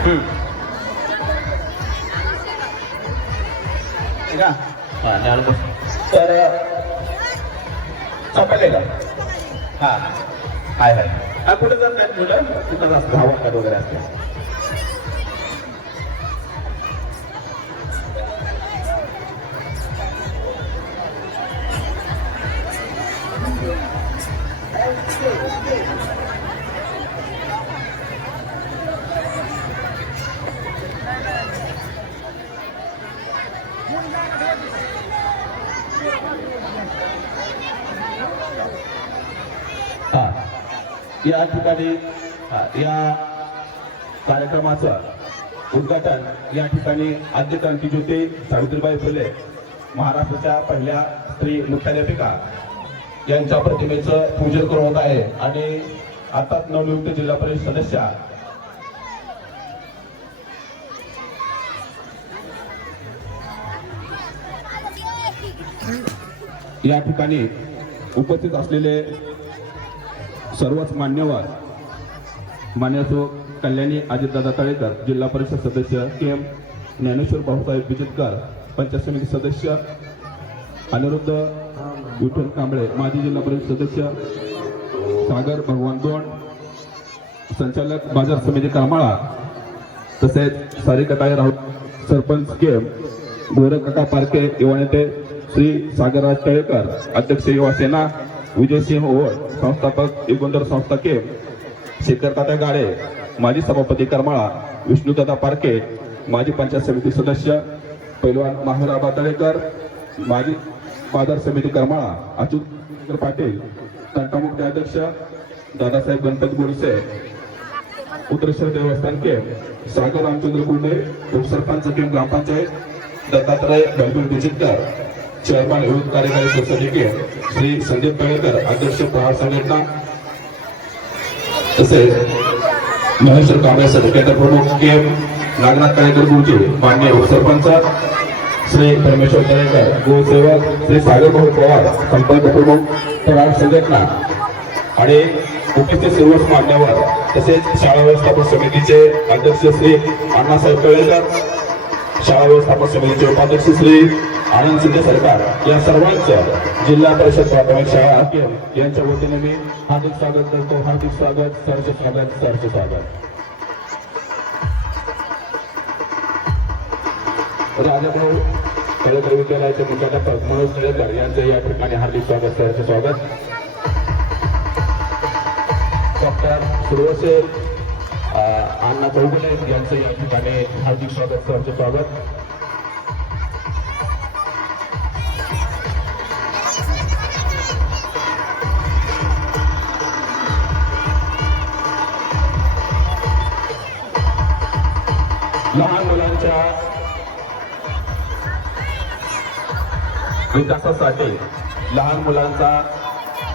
तर संपले का? हा हाय हाय. कुठे जात नाहीत मुलं? कुठं असतं हवामान वगैरे असते. या ठिकाणी या कार्यक्रमाचं उद्घाटन या ठिकाणी आद्य क्रांतीज्योती सावित्रीबाई फुले महाराष्ट्राच्या पहिल्या स्त्री मुख्याध्यापिका यांच्या प्रतिमेचं पूजन करून होत आहे. आणि आताच नवनियुक्त जिल्हा परिषद सदस्य या ठिकाणी उपस्थित असलेले सर्वच मान्यवर मान्यसो कल्याणी अजितदादा तळेकर, जिल्हा परिषद सदस्य केम ज्ञानेश्वर भाऊसाहेब बिजितकर, पंचायत समिती सदस्य अनिरुद्ध विठ्ठल कांबळे, माजी जिल्हा परिषद सदस्य सागर भगवान दोंड, संचालक बाजार समिती करमाळा, तसेच सारिकाताई राहुल, सरपंच केम गोरखकाका पारके, युवा नेते श्री सागरराज तळेकर, अध्यक्ष युवा सेना विजयसिंह ओवळ, संस्थापक युगंधर संस्था केम, शेखर तात्या गाडे, माजी सभापती करमाळा विष्णुदादा पारके, माजी पंचायत समिती सदस्य पैलवान माहुराबा तळेकर, माजी बाजार समिती करमाळा अच्युत पाटील, तंटामुक्ती अध्यक्ष दादासाहेब गणपत गुडसे, उत्तरेश्वर देवस्थान केम सागर रामचंद्र गुंडे, उपसरपंच केम ग्रामपंचायत दत्तात्रय बैबुल बिजितकर, चेअरमॅन विविध कार्यकारी सोसायटी केम श्री संदीप तळेकर, अध्यक्ष प्रहार संघटना, तसेच महेश्वर कांबळे केंद्र प्रमुख केम नागनाथ तळेकर गुरुजी, मान्य उपसरपंच श्री परमेश्वर तळेकर, गोसेवक श्री सागर भाऊ पवार, संपर्क प्रमुख प्रहार संघटना आणि उपस्थित सर्वच मान्यवर, तसेच शाळा व्यवस्थापन समितीचे अध्यक्ष श्री अण्णासाहेब तळेकर, शाळा व्यवस्थापन समितीचे उपाध्यक्ष श्री आनंद शिंदे सरकार, या सर्वांचं जिल्हा परिषद प्राथमिक शाळा केम यांच्या वतीने मी हार्दिक स्वागत करतो. हार्दिक स्वागत, सरचे स्वागत, सरचे स्वागत. राजाभाऊ तळेकर विद्यालयाचे मुख्याध्यापक मनोज तळेकर यांचे या ठिकाणी हार्दिक स्वागत, सरचे स्वागत. डॉक्टर सुरवसे अण्णा चौगुले यांचं या ठिकाणी हार्दिक स्वागत, सरचे स्वागत. लहान मुलांच्या विकासासाठी, लहान मुलांचा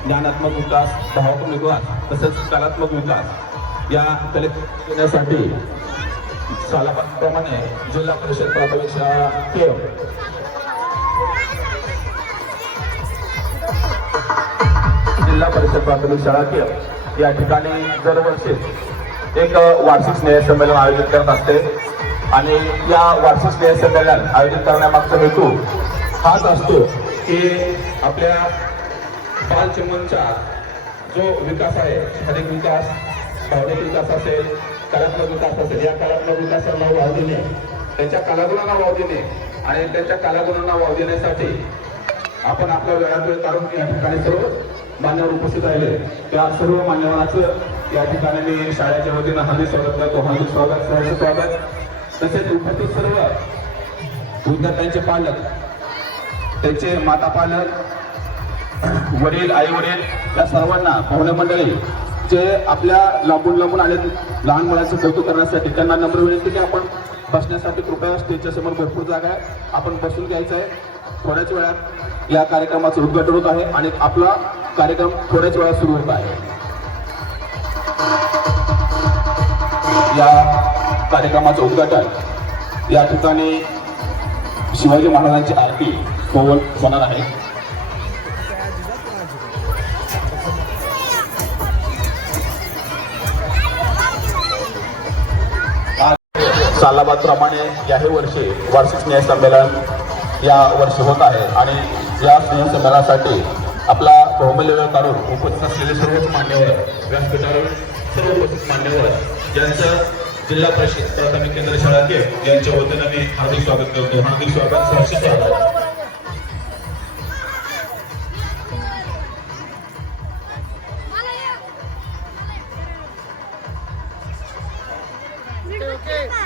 ज्ञानात्मक विकास, भावात्मक विकास तसेच कलात्मक विकास या कलेसाठी सालाप्रमाणे जिल्हा परिषद प्राथमिक शाळा केम जिल्हा परिषद प्राथमिक शाळा केम या ठिकाणी दरवर्षी एक वार्षिक स्नेह संमेलन आयोजित करत असते. आणि या वार्षिक स्नेह संमेलन आयोजित करण्यामागचा हेतू हाच असतो की आपल्या बालचिमुलांचा जो विकास आहे, शारीरिक विकास, भावनिक विकास असेल, कलात्मक विकास असेल, या कलात्मक विकासाला वाव देणे, त्यांच्या कलागुणांना वाव देणे आणि त्यांच्या कलागुणांना वाव देण्यासाठी आपण आपला वेळात वेळ काढून या ठिकाणी सर्व मान्यवर उपस्थित राहिले. त्या सर्व मान्यवरांचं या ठिकाणी मी शाळेच्या वतीनं हार्दिक स्वागत करतो. हार्दिक स्वागत, सहर्ष स्वागत. तसेच उपस्थित सर्व विद्यार्थ्यांचे पालक, त्यांचे माता पालक, वडील, आई वडील या सर्वांना, पाहुणे मंडळी जे आपल्या लांबून आले लहान मुलांचं कौतुक करण्यासाठी, त्यांना नम्र विनंती की आपण बसण्यासाठी कृपया स्टेजच्या समोर भरपूर जागा आहे, आपण बसून घ्यायचं आहे. थोड्याच वेळात या कार्यक्रमाचं उद्घाटन होत आहे आणि आपला कार्यक्रम थोड्याच वेळात सुरू होत आहे. या कार्यक्रमाचं उद्घाटन या ठिकाणी शिवाजी महाराजांची आरती होणार आहे. सालाबादप्रमाणे याही वर्षी वार्षिक स्नेहसंमेलन या वर्षी होत आहे आणि या स्नेहसंमेलनासाठी आपला बहुमूल्य वेळ काढून उपस्थित असलेले सर्वच मान्यवर, व्यासपीठावर सर्व उपस्थित मान्यवर यांचं जिल्हा परिषद प्राथमिक केंद्र शाळा केम यांच्या वतीनं मी हार्दिक स्वागत करतो. हार्दिक स्वागत, सहर्ष स्वागत. Okay.